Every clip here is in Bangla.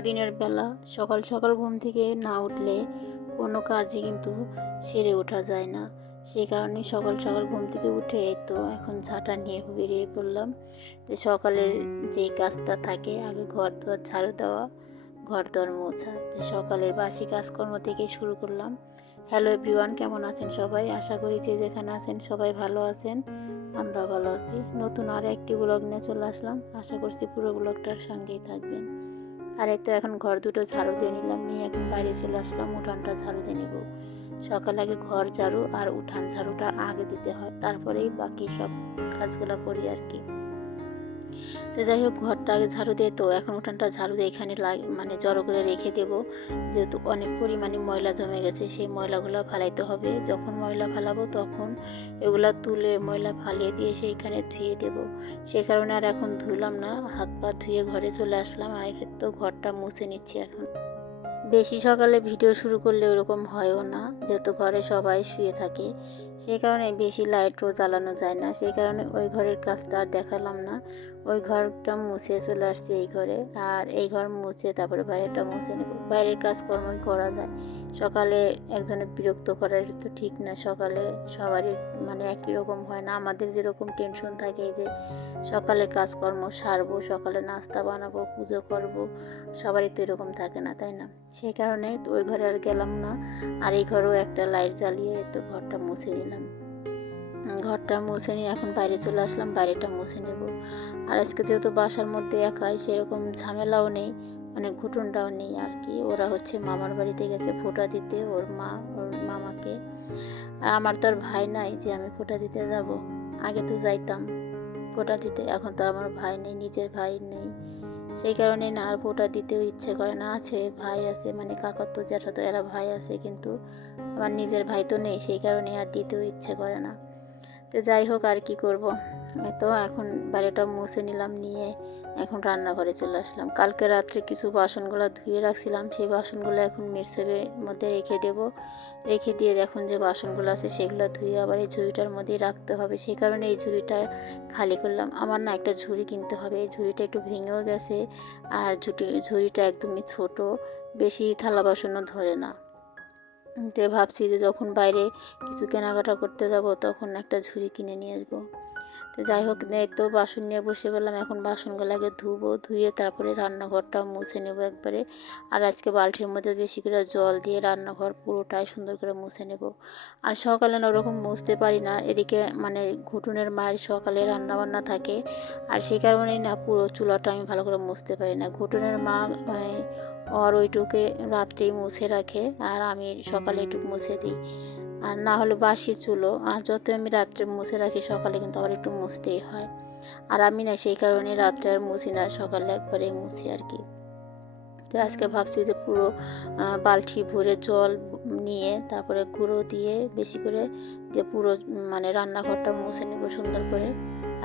দিনের বেলা সকাল সকাল ঘুম থেকে না উঠলে কোনো কাজই কিন্তু সেরে ওঠা যায় না। সেই কারণে সকাল সকাল ঘুম থেকে উঠে তো এখন ঝাঁটা নিয়ে বেরিয়ে পড়লাম। যে সকালের যে কাজটা থাকে, আগে ঘর দুয়ার ঝাড়ু দেওয়া, ঘর দুয়ার মোছা তো সকালের বাসি কাজকর্ম থেকে শুরু করলাম। হ্যালো এভরিওয়ান, কেমন আছেন সবাই? আশা করি যে যেখানে আছেন সবাই ভালো আছেন আমরা ভালো আছি। নতুন আর একটি ব্লগ নিয়ে চলে আসলাম। আশা করছি পুরো ব্লগটার সঙ্গেই থাকবেন। আর এই তো এখন ঘর দুটো ঝাড়ু দিয়ে নিলাম, নিয়ে এখন বাইরে চলে আসলাম, উঠানটা ঝাড়ু দিয়ে নেব। সকাল আগে ঘর ঝাড়ু আর উঠান ঝাড়ুটা আগে দিতে হয়, তারপরেই বাকি সব কাজগুলো করি আর কি। তো যাই হোক, ঘরটা ঝাড়ু দিয়ে তো এখন উঠানটা ঝাড়ু দিয়ে এখানে মানে জড়ো করে রেখে দেব। যেহেতু অনেক পরিমাণে ময়লা জমে গেছে, সেই ময়লাগুলো ফালাইতে হবে। যখন ময়লা ফালাবো তখন এগুলা তুলে ময়লা ফালিয়ে দিয়ে সেইখানে ধুয়ে দেব। সে কারণে আর এখন ধুলাম না। হাত পা ধুয়ে ঘরে চলে আসলাম। আর তো ঘরটা মুছে নিচ্ছি এখন। বেশি সকালে ভিডিও শুরু করলে ওরকম হয়ও না, যেহেতু ঘরে সবাই শুয়ে থাকে। সেই কারণে বেশি লাইটও জ্বালানো যায় না। সেই কারণে ওই ঘরের কাজটা আর দেখালাম না। ওই ঘরটা মুছে চলে আসছে এই ঘরে। আর এই ঘর মুছে তারপরে বাইরেটা মুছে নেব। বাইরের কাজকর্মই করা যায়। সকালে একজনের বিরক্ত করার তো ঠিক না। সকালে সবারই মানে একই রকম হয় না। আমাদের যেরকম টেনশন থাকে যে সকালের কাজকর্ম সারবো, সকালে নাস্তা বানাবো, পুজো করব, সবারই তো এরকম থাকে না, তাই না? সেই কারণে ওই ঘরে আর গেলাম না। আর এই ঘরেও একটা লাইট জ্বালিয়ে তো ঘরটা মুছে নিলাম ঘরটা মুছে নিয়ে এখন বাইরে চলে আসলাম বাইরেটা মুছে নেব। আর আজকে যেহেতু বাসার মধ্যে একাই সেরকম ঝামেলাও নেই মানে ঘুটনটাও নেই আর কি। ওরা হচ্ছে মামার বাড়িতে গেছে ফোটা দিতে, ওর মা, ওর মামাকে। আমার তো আর ভাই নাই যে আমি ফোটা দিতে যাব। আগে তো যাইতাম ফোটা দিতে, এখন তো আমার ভাই নেই, নিজের ভাই নেই। সেই কারণে না, আর ফোটা দিতেও ইচ্ছে করে না। আছে, ভাই আছে মানে কাকাতো জ্যাঠাতো, এরা ভাই আছে, কিন্তু আমার নিজের ভাই তো নেই, সেই কারণে আর দিতেও ইচ্ছে করে না। তো যাই হোক আর কি করব। তো এখন বাড়িটা মুছে নিলাম, নিয়ে এখন রান্নাঘরে চলে আসলাম। কালকে রাত্রে কিছু বাসনগুলো ধুয়ে রাখছিলাম, সেই বাসনগুলো এখন মিরসেবের মধ্যে রেখে দেব। রেখে দিয়ে দেখুন যে বাসনগুলো আছে সেগুলো ধুয়ে আবার এই ঝুড়িটার মধ্যেই রাখতে হবে। সেই কারণে এই ঝুড়িটা খালি করলাম। আমার না একটা ঝুড়ি কিনতে হবে। এই ঝুড়িটা একটু ভেঙেও গেছে আর ঝুড়ি ঝুড়িটা একদমই ছোট। বেশি থালা বাসনও ধরে না। তো ভাবছি যে যখন বাইরে কিছু কেনাকাটা করতে যাব, তখন একটা ঝুড়ি কিনে নিয়ে আসব। তো যাই হোক তো বাসন নিয়ে বসে বললাম এখন বাসনগুলো আগে ধুবো, ধুয়ে তারপরে রান্নাঘরটা মুছে নেব একবারে। আর আজকে বালতির মধ্যে বেশি করে জল দিয়ে রান্নাঘর পুরোটাই সুন্দর করে মুছে নেব। আর সকালে না ওরকম মুছতে পারি না। এদিকে মানে ঘুটুনের মায়ের সকালে রান্না বান্না থাকে। আর সেই কারণেই না পুরো চুলাটা আমি ভালো করে মুছতে পারি না। ঘুটুনের মা আর ওইটুকে রাত্রেই মুছে রাখে। আর আমি সকালে একটু মুছে দিই। আর না হলে বাসি চুলো। আর যত আমি রাত্রে মুছে রাখি, সকালে কিন্তু আবার একটু মুছতেই হয়। আর আমি না সেই কারণে রাত্রে আর মুছি না, সকালে একবারে মুছি আর কি। তো আজকে ভাবছি যে পুরো বালতি ভরে জল নিয়ে তারপরে গুঁড়ো দিয়ে বেশি করে যে পুরো মানে রান্নাঘরটা মুছে নেব সুন্দর করে।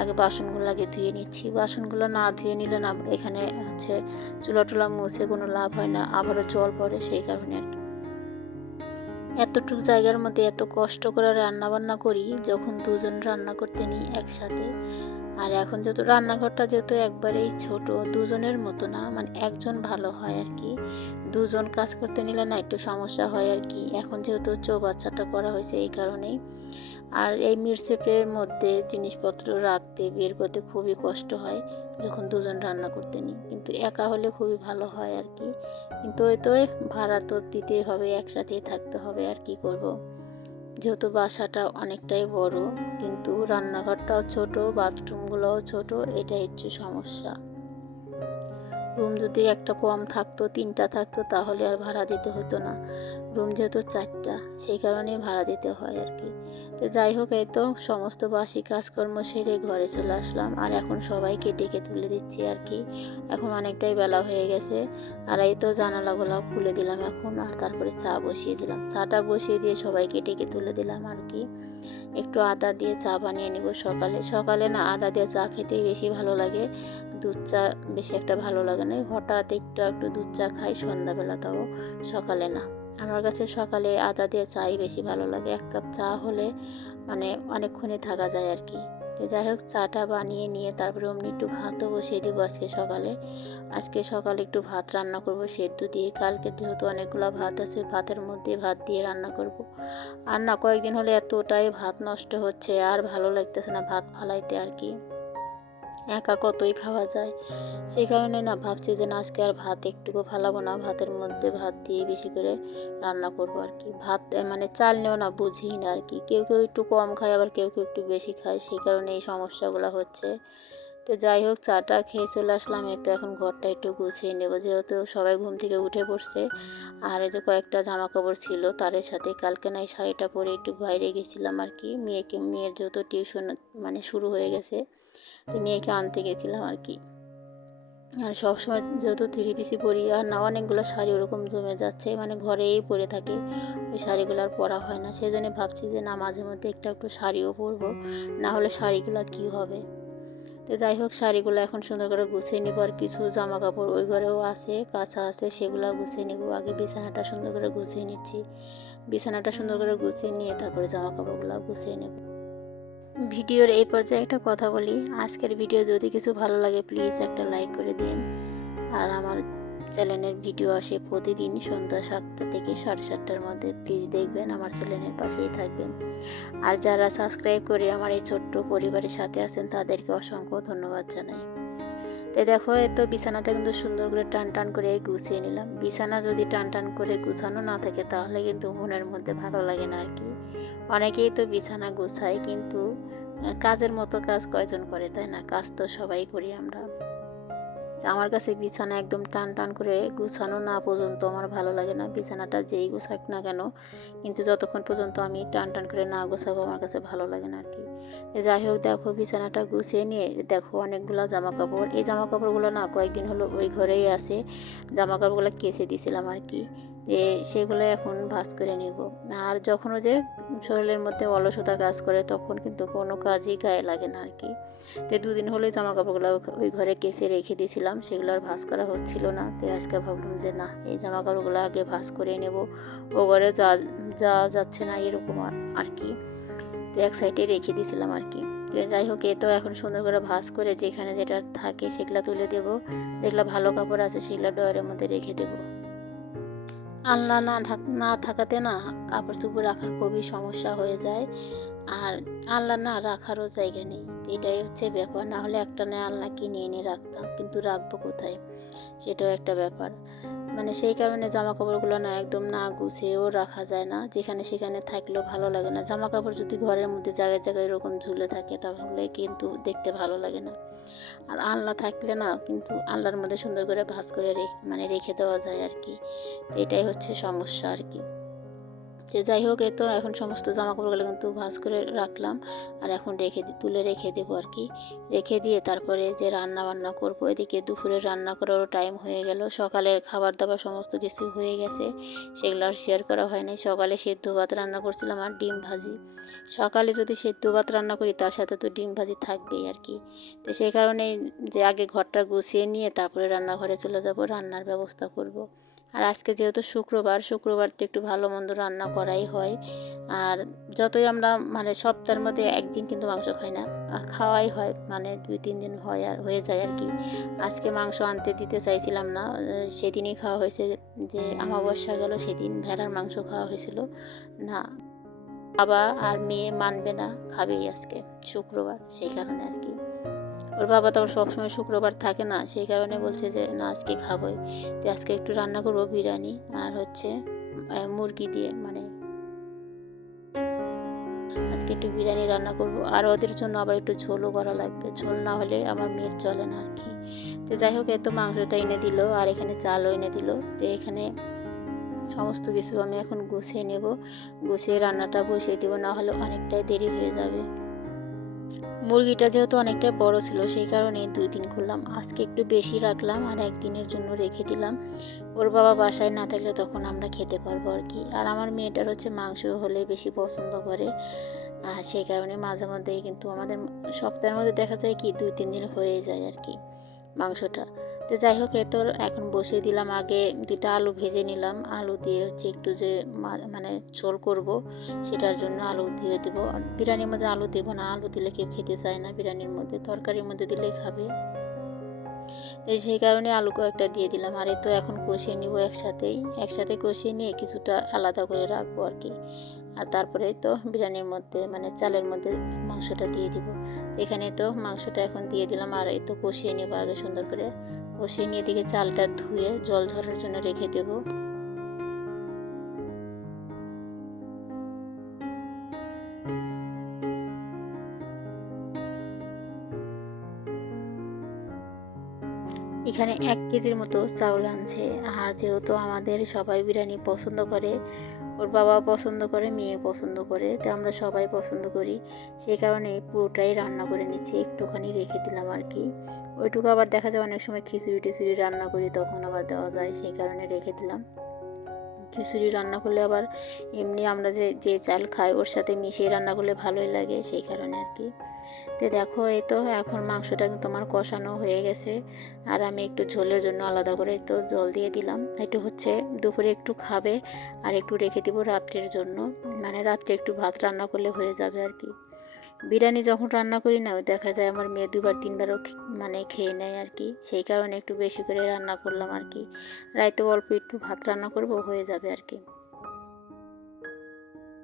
আগে বাসনগুলো আগে ধুয়ে নিচ্ছি। বাসনগুলো না ধুয়ে নিলে না এখানে হচ্ছে চুলা টুলা মুছে কোনো লাভ হয় না। আবারও জল পড়ে সেই কারণে আর কি। এতটুকু জায়গার মধ্যে এত কষ্ট করে রান্না বান্না করি, যখন দুজন রান্না করতে নিই একসাথে। আর এখন যেহেতু রান্নাঘরটা যেহেতু একবারেই ছোট, দুজনের মতো না মানে একজন ভালো হয় আর কি। দুজন কাজ করতে নিলে না একটু সমস্যা হয় আর কি। এখন যেহেতু চৌবাচ্চাটা করা হয়েছে এই কারণেই। আর এই মিরসেপের মধ্যে জিনিসপত্র রাখতে বের করতে খুবই কষ্ট হয় যখন দুজন রান্না করতে নিই। কিন্তু একা হলে খুবই ভালো হয় আর কি। কিন্তু ওই তো ভাড়া তো দিতেই হবে, একসাথেই থাকতে হবে, আর কি করব। যেহেতু বাসাটা অনেকটাই বড়, কিন্তু রান্নাঘরটাও ছোট, বাথরুমগুলোও ছোট, এটাই হচ্ছে সমস্যা। রুম যদি একটা কম থাকতো, তিনটা থাকতো, তাহলে আর ভাড়া দিতে হতো না। রুম যেহেতু চারটা, সেই কারণে ভাড়া দিতে হয় আর কি। তো যাই হোক, এই তো সমস্ত বাসি কাজকর্ম সেরে ঘরে চলে আসলাম। আর এখন সবাইকে ডেকে তুলে দিচ্ছি আর কি। এখন অনেকটাই বেলা হয়ে গেছে। আর এই তো জানালাগুলো খুলে দিলাম এখন। আর তারপরে চা বসিয়ে দিলাম। চাটা বসিয়ে দিয়ে সবাইকে ডেকে তুলে দিলাম আর কি। একটু আদা দিয়ে চা বানিয়ে নিব সকালে। সকালে না, আদা দিয়ে চা খেতেই বেশি ভালো লাগে। দুধ চা বেশি একটা ভালো লাগে না হঠাৎ একটু একটু দুধ চা খাই, সন্ধ্যাবেলা তাও সকালে না। আমার কাছে সকালে আদা দিয়ে চাই বেশি ভালো লাগে। এক কাপ চা হলে মানে অনেকক্ষণই থাকা যায় আর কি তো যাই হোক, চাটা বানিয়ে নিয়ে তারপরে অমনি একটু ভাতও বসিয়ে দিব আজকে সকালে। আজকে সকালে একটু ভাত রান্না করব, সেদ্ধ দিয়ে। কালকে যেহেতু অনেকগুলো ভাত আছে, ভাতের মধ্যে ভাত দিয়ে রান্না করব। আর না, কয়েকদিন হলে এতটাই ভাত নষ্ট হচ্ছে, আর ভালো লাগতেছে না ভাত ফালাইতে আর কি একা কতই খাওয়া যায়। সেই কারণে না ভাবছি যে না আজকে আর ভাত একটুকু ফালাবো না, ভাতের মধ্যে ভাত দিয়ে বেশি করে রান্না করব আর কি। ভাত মানে চাল নেও না বুঝি না আর কি। কেউ কেউ একটু কম খায়, আবার কেউ কেউ একটু বেশি খায়, সেই কারণে এই সমস্যাগুলো হচ্ছে। তো যাই হোক, চাটা খেয়ে চলে আসলাম এই তো এখন ঘরটা একটু গুছিয়ে নেব। যেহেতু সবাই ঘুম থেকে উঠে পড়ছে, আর এই যে কয়েকটা জামা কাপড় ছিল তারের সাথে কালকে না এই শাড়িটা পরে একটু বাইরে গেছিলাম আর কি। মেয়েকে, মেয়ের যেহেতু টিউশন মানে শুরু হয়ে গেছে তো মেয়েকে আনতে গেছিলাম আর কি। আর সবসময় যত থ্রি পিসি পরি, আর না অনেকগুলো শাড়ি ওরকম জমে যাচ্ছে মানে ঘরেই পরে থাকে, ওই শাড়িগুলো আর পরা হয় না। সেই জন্য ভাবছি যে না, মাঝে মধ্যে একটা একটু শাড়িও পরবো, না হলে শাড়িগুলো কী হবে? তো যাই হোক, শাড়িগুলো এখন সুন্দর করে গুছিয়ে নিব, আর কিছু জামা কাপড় ওই ঘরেও আছে, কাঁচা আছে, সেগুলো গুছিয়ে নিব। আগে বিছানাটা সুন্দর করে গুছিয়ে নিচ্ছি। বিছানাটা সুন্দর করে গুছিয়ে নিয়ে তারপরে জামা কাপড়গুলো গুছিয়ে নেব। ভিডিওর এই পর্যায়ে একটা কথা বলি। আজকের ভিডিও যদি কিছু ভালো লাগে প্লিজ একটা লাইক করে দিন। আর আমার চ্যানেলের ভিডিও আসে প্রতিদিন সন্ধ্যা সাতটা থেকে সাড়ে সাতটার মধ্যে। প্লিজ দেখবেন, আমার চ্যানেলের পাশেই থাকবেন। আর যারা সাবস্ক্রাইব করে আমার এই ছোট্ট পরিবারের সাথে আছেন, তাদেরকে অসংখ্য ধন্যবাদ জানাই। তো দেখো তো বিছানাটা কিন্তু সুন্দর করে টান টান করে গুছিয়ে নিলাম। বিছানা যদি টান টান করে গুছানো না থাকে, তাহলে কিন্তু মনের মধ্যে ভালো লাগে না আর কি অনেকেই তো বিছানা গুছায়, কিন্তু কাজের মতো কাজ কয়জন করে, তাই না? কাজ তো সবাই করি আমরা। আমার কাছে বিছানা একদম টান টান করে গুছানো না পর্যন্ত আমার ভালো লাগে না। বিছানাটা যেই গুছাক না কেন, কিন্তু যতক্ষণ পর্যন্ত আমি টান টান করে না গোছাবো, আমার কাছে ভালো লাগে না আর কি যাই হোক, দেখো বিছানাটা গুছিয়ে নিয়ে দেখো অনেকগুলো জামা কাপড় এই জামা কাপড়গুলো না কয়েকদিন হলো ওই ঘরেই আছে। জামা কাপড়গুলো কেচে দিয়েছিলাম আর কি। সেগুলো এখন ভাঁজ করে নেব। আর যখন যে শরীরের মধ্যে অলসতা কাজ করে, তখন কিন্তু কোনো কাজই গায়ে লাগে না আর কি। তো দুদিন হলো জামা কাপড়গুলো ওই ঘরে কেচে রেখে দিয়েছিলাম, সেগুলো আর ভাঁজ করা হচ্ছিল না। তো আজকে ভাবলাম যে না, এই জামা কাপড়গুলো আগে ভাঁজ করে নেব। ও ঘরে যা যা যাচ্ছে না এরকম আর কি। তো এক সাইডে রেখে দিয়েছিলাম আর কি তো যাই হোক, এ তো এখন সুন্দর করে ভাঁজ করে যেখানে যেটা থাকে সেগুলো তুলে দেব। যেগুলো ভালো কাপড় আছে সেগুলো ডয়ারের মধ্যে রেখে দেবো। আলনা না না থাকাতে না কাপড় চোপড় রাখার খুবই সমস্যা হয়ে যায়। আর আলনা না রাখারও জায়গা নেই। এটাই হচ্ছে ব্যাপার। না হলে একটা না আলনা কিনে এনে রাখতাম। কিন্তু রাখব কোথায়? সেটাও একটা ব্যাপার। মানে সেই কারণে জামা কাপড়গুলো না একদম না গুছিয়েও রাখা যায় না। যেখানে সেখানে থাকলেও ভালো লাগে না। জামা কাপড় যদি ঘরের মধ্যে জায়গায় জায়গায় এরকম ঝুলে থাকে, তাহলে কিন্তু দেখতে ভালো লাগে না। আর আলনা থাকলে না কিন্তু আলনার মধ্যে সুন্দর করে ভাঁজ করে রেখে মানে রেখে দেওয়া যায় আর কি। এটাই হচ্ছে সমস্যা আর কি। যে যাই হোক, এ তো এখন সমস্ত জামা কাপড়গুলো কিন্তু ভাঁজ করে রাখলাম। আর এখন রেখে তুলে রেখে দেবো আর কি। রেখে দিয়ে তারপরে যে রান্না বান্না করব, এদিকে দুপুরে রান্না করারও টাইম হয়ে গেল। সকালের খাবার দাবার সমস্ত কিছু হয়ে গেছে। সেগুলো আর শেয়ার করা হয়নি সকালে সেদ্ধ ভাত রান্না করছিলাম আর ডিম ভাজি। সকালে যদি সেদ্ধ ভাত রান্না করি, তার সাথে তো ডিম ভাজি থাকবেই আর কি। তো সেই কারণে যে আগে ঘরটা গুছিয়ে নিয়ে তারপরে রান্নাঘরে চলে যাব, রান্নার ব্যবস্থা করব। আর আজকে যেহেতু শুক্রবার শুক্রবার তো একটু ভালো মন্দ রান্না করাই হয়। আর যতই আমরা মানে সপ্তাহের মধ্যে একদিন কিন্তু মাংস খাই না খাওয়াই হয় মানে দুই, তিন দিন হয় আর হয়ে যায় আর কি। আজকে মাংস আনতে দিতে চাইছিলাম না, সেদিনই খাওয়া হয়েছে, যে আমাবস্যা গেল সেদিন ভেড়ার মাংস খাওয়া হয়েছিল। না, বাবা আর মেয়ে মানবে না, খাবেই আজকে, শুক্রবার, সেই কারণে আর কি। ওর বাবা তো সবসময় শুক্রবার থাকে না, সেই কারণে বলছে যে, না, আজকে খাবোই। তো আজকে একটু রান্না করব বিরিয়ানি আর হচ্ছে মুরগি দিয়ে মানে আজকে একটু বিরিয়ানি রান্না করব। আর ওদের জন্য আবার একটু ঝোলও করা লাগবে। ঝোল না হলে আমার মেয়ের চলে না আর কি তো যাই হোক, এত মাংসটা এনে দিল আর এখানে চালও এনে দিল। তো এখানে সমস্ত কিছু আমি এখন গুছিয়ে নেব। গুছিয়ে রান্নাটা বসিয়ে দেবো, না হলে অনেকটাই দেরি হয়ে যাবে। মুরগিটা যেহেতু অনেকটা বড় ছিল, সেই কারণে দুই দিন করলাম আজকে একটু বেশি রাখলাম আর একদিনের জন্য রেখে দিলাম। ওর বাবা বাসায় না থাকলে তখন আমরা খেতে পারব আর কি। আর আমার মেয়েটার হচ্ছে মাংস হলে বেশি পছন্দ করে। আর সেই কারণে মাঝে মধ্যেই কিন্তু আমাদের সপ্তাহের মধ্যে দেখা যায় কি দুই তিন দিন হয়ে যায় আর কি মাংসটা। তো যাই হোক, এ তোর এখন বসিয়ে দিলাম। আগে দুটা আলু ভেজে নিলাম। আলু দিয়ে হচ্ছে একটু যে মানে ঝোল করব, সেটার জন্য আলু দিয়ে দেবো। বিরিয়ানির মধ্যে আলু দেবো না। আলু দিলে কেউ খেতে চায় না বিরিয়ানির মধ্যে। তরকারির মধ্যে দিলেই খাবে। তো সেই কারণে আলু কয়েকটা দিয়ে দিলাম। আর এই তো এখন কষিয়ে নিব একসাথেই। একসাথে কষিয়ে নিয়ে কিছুটা আলাদা করে রাখব আর কি। আর তারপরে তো বিরিয়ানির মধ্যে মানে চালের মধ্যে মাংসটা দিয়ে দিব। এখানে তো মাংসটা এখন দিয়ে দিলাম আর এই তো কষিয়ে নেব আগে সুন্দর করে। কষিয়ে নিয়ে দিকে চালটা ধুয়ে জল ঝরার জন্য রেখে দেবো। এখানে এক কেজির মতো চাউল আনছে। আর যেহেতু আমাদের সবাই বিরিয়ানি পছন্দ করে, ওর বাবা পছন্দ করে মেয়ে পছন্দ করে, তো আমরা সবাই পছন্দ করি। সেই কারণে পুরোটাই রান্না করে নিচ্ছি, একটুখানি রেখে দিলাম আর কি। ওইটুকু আবার দেখা যায় অনেক সময় খিচুড়ি টিচুড়ি রান্না করি, তখন আবার দেওয়া যায়, সেই কারণে রেখে দিলাম। খিচুড়ি রান্না করলে আবার এমনি আমরা যে যে চাল খাই ওর সাথে মিশিয়ে রান্না করলে ভালোই লাগে সেই কারণে আর কি। তো দেখো এই তো এখন মাংসটা কিন্তু আমার কষানো হয়ে গেছে আর আমি একটু ঝোলের জন্য আলাদা করে তো জল দিয়ে দিলাম। একটু হচ্ছে দুপুরে একটু খাবে আর একটু রেখে দিব রাত্রের জন্য। মানে রাত্রে একটু ভাত রান্না করলে হয়ে যাবে আর কি। বিরিয়ানি যখন রান্না করি না দেখা যায় আমার মেয়ে দুবার, তিনবারও মানে খেয়ে নেয় আর কি। সেই কারণে একটু বেশি করে রান্না করলাম আর কি। রাইতে অল্প একটু ভাত রান্না করব, হয়ে যাবে আর কি।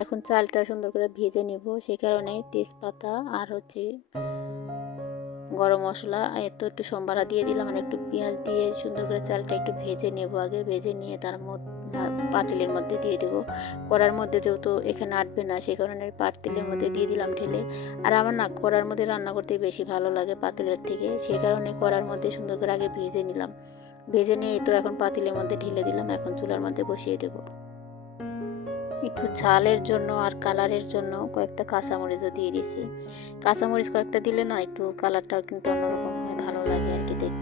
এখন চালটা সুন্দর করে ভেজে নেব। সেই কারণে তেজপাতা আর হচ্ছে গরম মশলা, এত একটু সম্বারা দিয়ে দিলাম মানে একটু পেঁয়াজ দিয়ে সুন্দর করে চালটা একটু ভেজে নেব আগে। ভেজে নিয়ে তার মধ্যে পাতিলের মধ্যে দিয়ে দেবো। কড়ার মধ্যে যেহেতু এখানে আটবে না, সেই কারণে পাতিলের মধ্যে দিয়ে দিলাম ঢেলে। আর আমার না কড়ার মধ্যে রান্না করতে বেশি ভালো লাগে পাতিলের থেকে, সেই কারণে কড়ার মধ্যে সুন্দর করে আগে ভেজে নিলাম। ভেজে নিয়ে তো এখন পাতিলের মধ্যে ঢেলে দিলাম, এখন চুলার মধ্যে বসিয়ে দেবো। একটু ঝালের জন্য আর কালারের জন্য কয়েকটা কাঁচামরিচও দিয়ে দিয়েছি। কাঁচামরিচ কয়েকটা দিলে না একটু কালারটাও কিন্তু অন্যরকম ভালো লাগে আর কি দেখতে।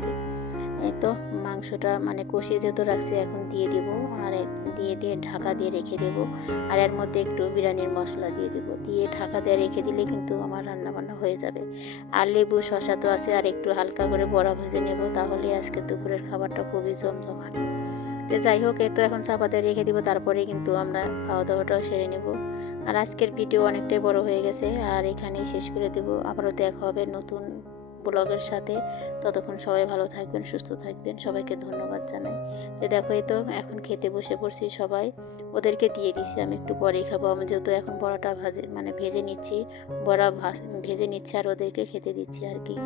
মাংসটা মানে কষিয়ে যেহেতু রাখছি, এখন দিয়ে দিব। আর দিয়ে দিয়ে ঢাকা দিয়ে রেখে দেব। আর এর মধ্যে একটু বিরিয়ানির মশলা দিয়ে দেব। দিয়ে ঢাকা দিয়ে রেখে দিলে কিন্তু আমার রান্না বান্না হয়ে যাবে। আর লেবু শশা তো আছে, আর একটু হালকা করে বড়া ভেজে নেব। তাহলে আজকে দুপুরের খাবারটা খুবই জমজমাট। তো যাই হোক, এ তো এখন চাপাতে রেখে দিব। তারপরে কিন্তু আমরা খাওয়া দাওয়াটাও সেরে নেব। আর আজকের ভিডিও অনেকটাই বড় হয়ে গেছে। আর এখানেই শেষ করে দেব। আবারও দেখা হবে নতুন ব্লগের সাথে। ততক্ষণ সবাই ভালো থাকবেন, সুস্থ থাকবেন। সবাইকে ধন্যবাদ জানাই। তো দেখো, এই তো এখন খেতে বসে পড়ছি সবাই। ওদেরকে দিয়ে দিছি, আমি একটু পরেই খাব। আমি যেহেতু এখন বড়াটা ভাজে মানে ভেজে নিচ্ছি, বড়া ভাজ- ভেজে নিচ্ছি আর ওদেরকে খেতে দিচ্ছি আর কি।